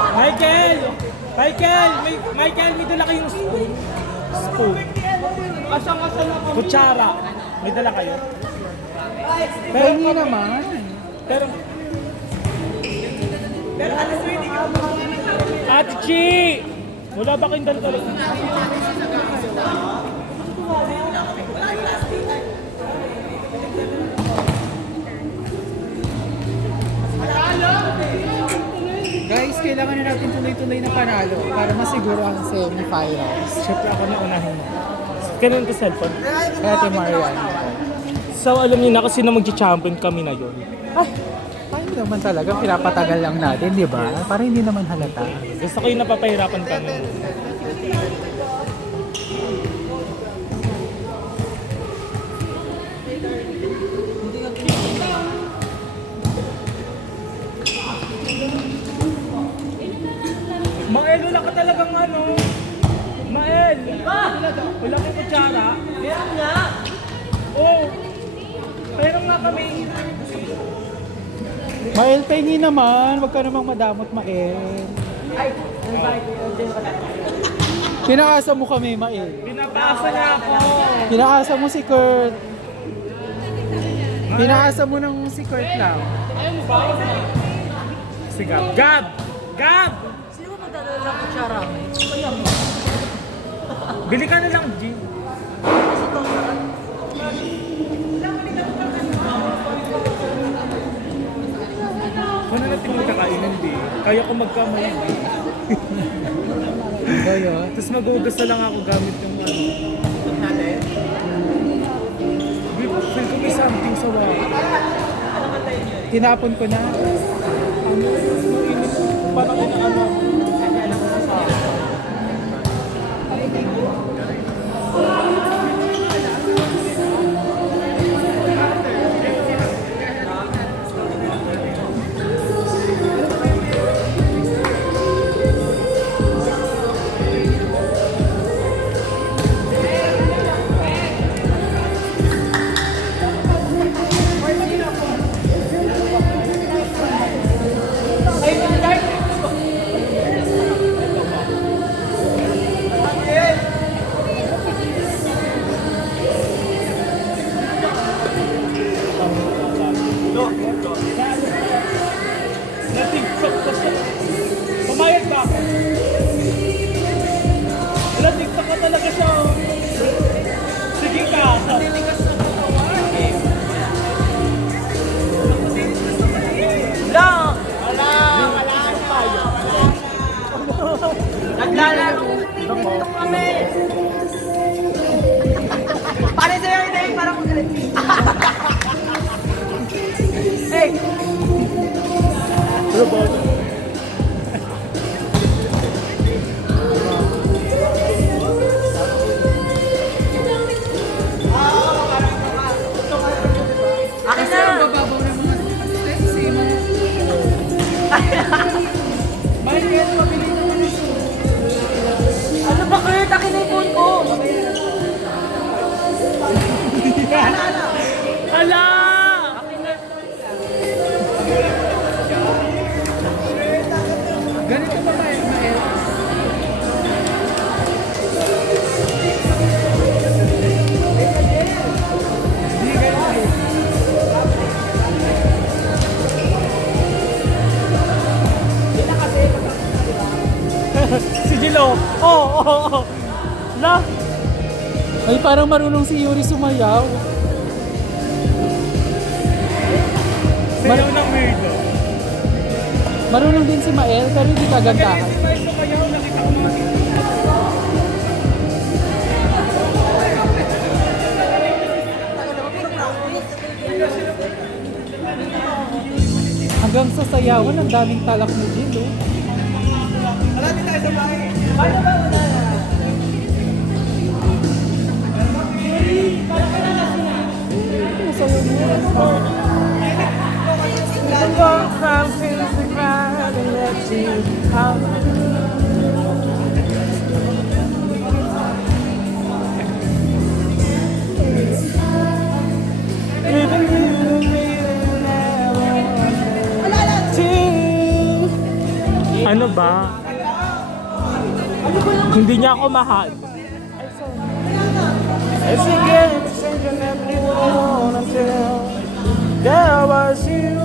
Michael! Michael! Michael, may dala kayong spoon? Spoon. Asang-asang na kami. Kutsara. May dala kayo? Pero hindi naman. Pero Ate Chi! Wala ba kayong dala talaga? Guys, kailangan na natin tuloy-tuloy na panalo para masiguro ang semi-finals. Siyempre ako na unahin mo. Ganun ko cellphone. Kaya Ate Marian. So alam niyo na kasi na mag-champion kami na yun. Ay, ayun naman talaga. Pinapatagal lang natin, di ba? Para hindi naman halata. Gusto ko yung napapahirapan kami. Mael, wala ka talagang ano. Mael! Wala kang kutsara. Meron nga. Oo. Meron nga kami. Mael, pahingi naman. Huwag ka namang madamot, Mael. Pinaasa mo kami, Mael. Pinapasa niya ako. Pinaasa mo si Kurt. Pinaasa mo ng si Kurt lang. Si Gab. Gab! Gab! Sino ba magdadala ng kutsara? Bili ka na lang, G. Kung na natin magkakainin, di. Kaya ko magkamali. Ba yun? Tapos mag-uugas na lang ako gamit yung ano. Feel ko may something sa wala. Tinapon ko na. Parang ano. Na-tiktok ko siya. Pumayag ba ako? Na-tiktok ka talaga siya. Sige ka. Lang! Wala tayo. Naglalaro kami. Paano sa'yo hindi? Parang magalit. Hey! Ano ba? Akin na! Bababaw ng mga steps eh. Michael, pabili naman ng soup. Ano ba Kurt? Akin na yung phone ko! Ala! Ganito ba, Mael? Hindi ganito. Si Jilo. Oh. La. Ay, parang marunong si Yuri sumayaw. Sayaw ng weirdo. Marunong din si Mael, pero hindi kagandahan. Si May sumayaw, nakita ko mga Hanggang sa sayawan, ang daming talak ni Jill, oh. Paano ba una? Sayaw mo. Ano ba? Hindi niya ako mahal. I forget everyone until there was you.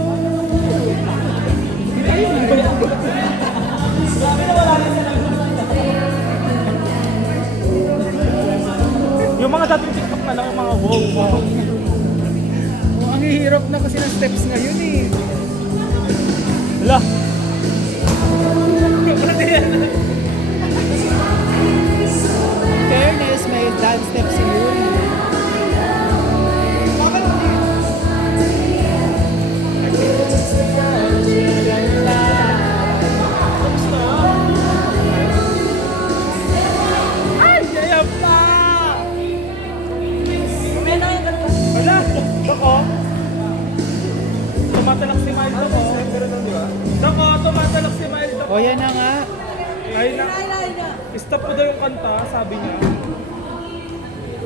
Yung mga dating TikTok na lang, yung mga wow. Oh, ang hihirap na kasi ng steps ngayon eh. Hala. Fairness, may dance steps si Yuri. Ay, kaya pa! May na yung ganda. Wala! Doko! Tumatalak si Miles Doko. Doko, tumatalak si Miles Doko. O yan na nga. Ay na. Stop ko daw yung kanta, sabi niya.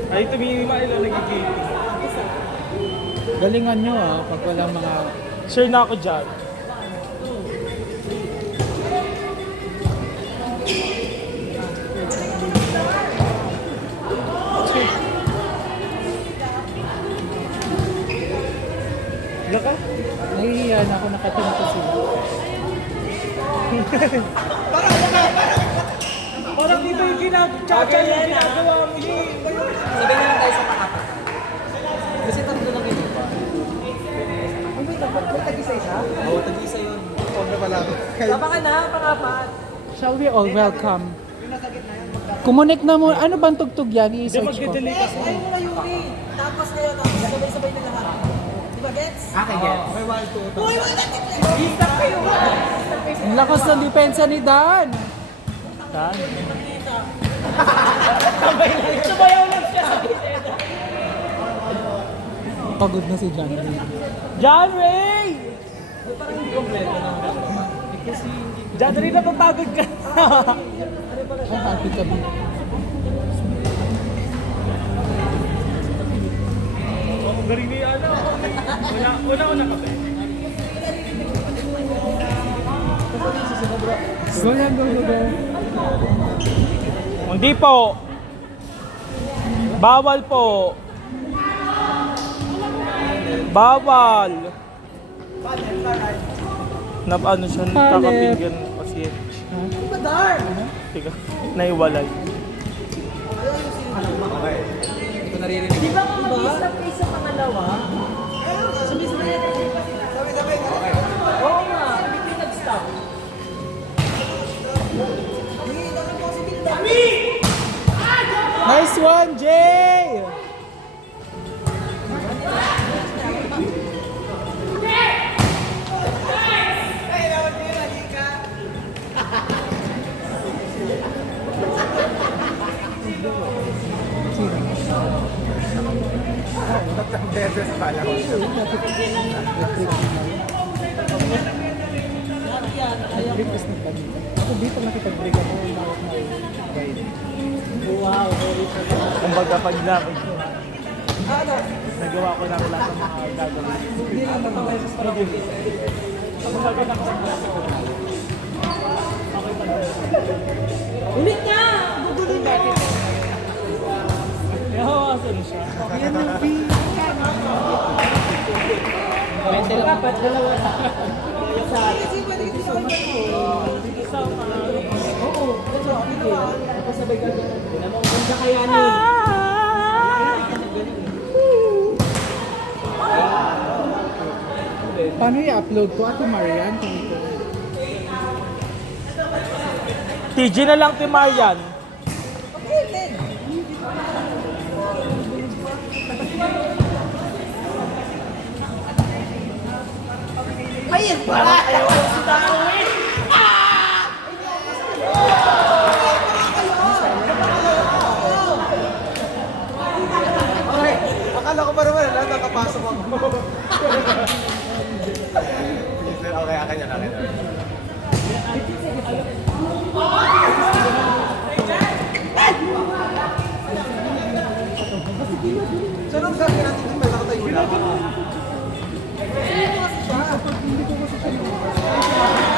Ay, tumingin yung Milo, nagiging. Galingan nyo pag walang mga... Sure na ako dyan. Wala ka? Nahihiya na ako nakatimpo sila. Parang dito yung ginagawa yung ginagawa mo eh. Sabi na lang tayo sa pangapat. Kasi tatlo lang yun ba? Ay, wait, may tag-isa isa? Oo, tag-isa yun. Sobra pala. Tama ka na, pangapat. Shall we all welcome? Kumunik na mo. Ano bang tugtog yan? Hindi I-search ko. magde-delay kasi. Ay, mga Yuri. Tapos kayo, tapos sabay-sabay na lahat. Di ba, gets? Okay, gets. May 1, 2, 3. Uy, wala! Isang kayo! Ang lakas ng depensa ni Dan. Dan? Sumayaw lang siya sa kiseta. Pagod na si John Ray. John Ray! Parang hindi kompleto na. John Ray, napapagod ka na. Ang happy kami. Ang galing ni ano. Una ka ba? Go lang, go. Hindi po. Bawal po. Bawal. Ano siya, nakakapinggan kasi. Madar! Tiga, naiwalay. Hindi ko naririnig. Di ba mag-stop kayo sa pangalawa? Sabi-sabay. Oo nga, hindi kayo nag-stop. Nice one, Jay! Request ng kanina. Ako dito nakipag-break ako. Wow, very Kumbaga pag nagawa ko lang lahat ng mga gagawin. Hindi lang tatawag sa parang Ulit na! Gugulin mo! Nahawasan siya. Ayan na, B. Dapat dalawa na. Oo, that's what we do. Tapos sabay gagawin. Alam mo, kung kakayanin. Paano i-upload ko? Ate Marian, kung ito. TG na lang, Timarian. Ayun pala! Ayaw si Dawin! Okay, akala ko pa naman na nakapasok ako. Okay, akin yan. Saan ang sabi natin kung may nakatayo lang?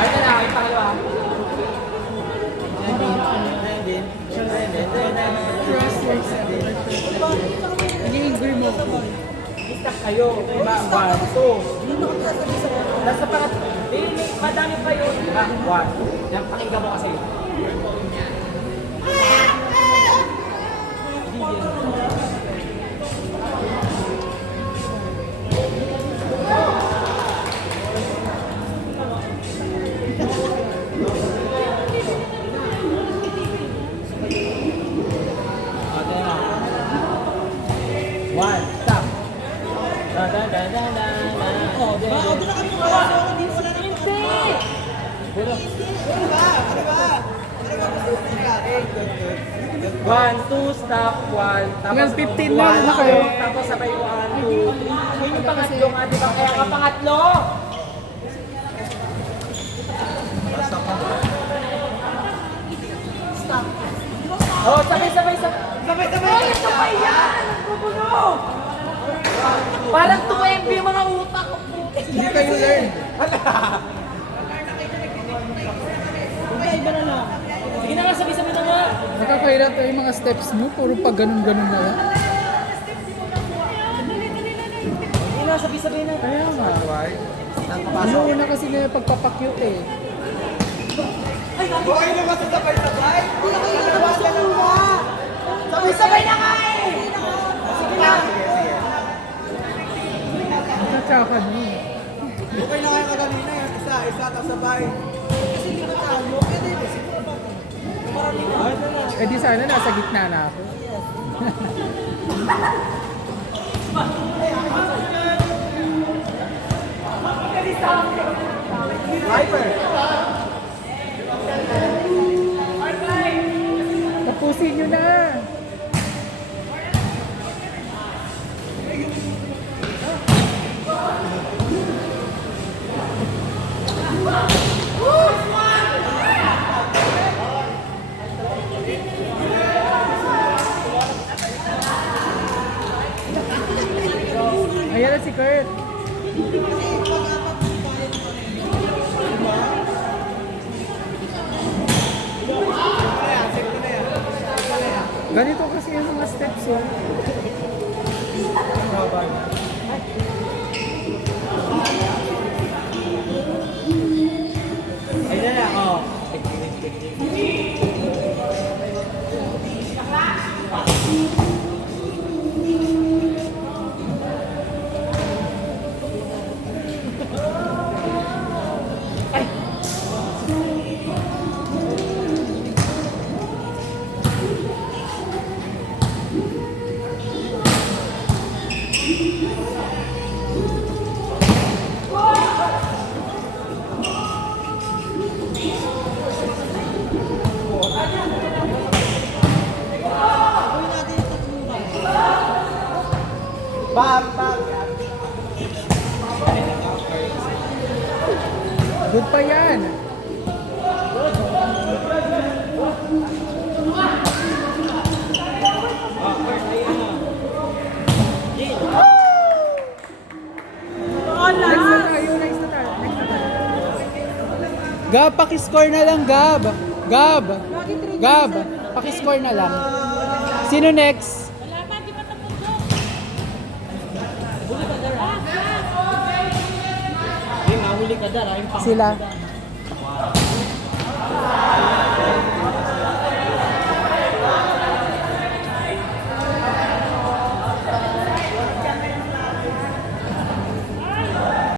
Ay, na, pangalawa. Stop kayo. Diba? 1, 2. Nasa pangat. Madami pa yun. Diba? 1. Yan, pakinggan mo kasi. One, stop. Da da da da da da. Oh, doon na kami wala. Hindi wala na kami. One, two, stop, one. Hanggang 15 na kayo. Tapos sabay 1, 2. Yung pangatlo nga, di ba? Kaya ka pangatlo. Stop. Oh, sabay. Sabay yan! Nagbubuno! Parang 2 MB yung mga utak ko. Hindi kayo learn. Iba na lang. Sige na nga, sabay na nga. Nakakahirap yung mga steps nyo. Puro pag ganun-ganun na lang. Sige na, sabay na. Kaya nga. Yung una kasi na pagpapakyut eh. Sabay na nga eh! Sige na. Natsaka nyo. Okay na kayo kanina yung isa tapos sabay. Kasi hindi ba tayo? Pwede ba? Eh di sana nasa gitna na ako. Hyper! Tapusin nyo na. Ayan na si Kurt. Ganito kasi yung mga steps oh. Ayun na, oh. Good pa yan. Next na tayo. Gab, pakiscore na lang, Gab. Gab, pakiscore na lang. Sino next? Hindi, mahuli ka dar. Sila.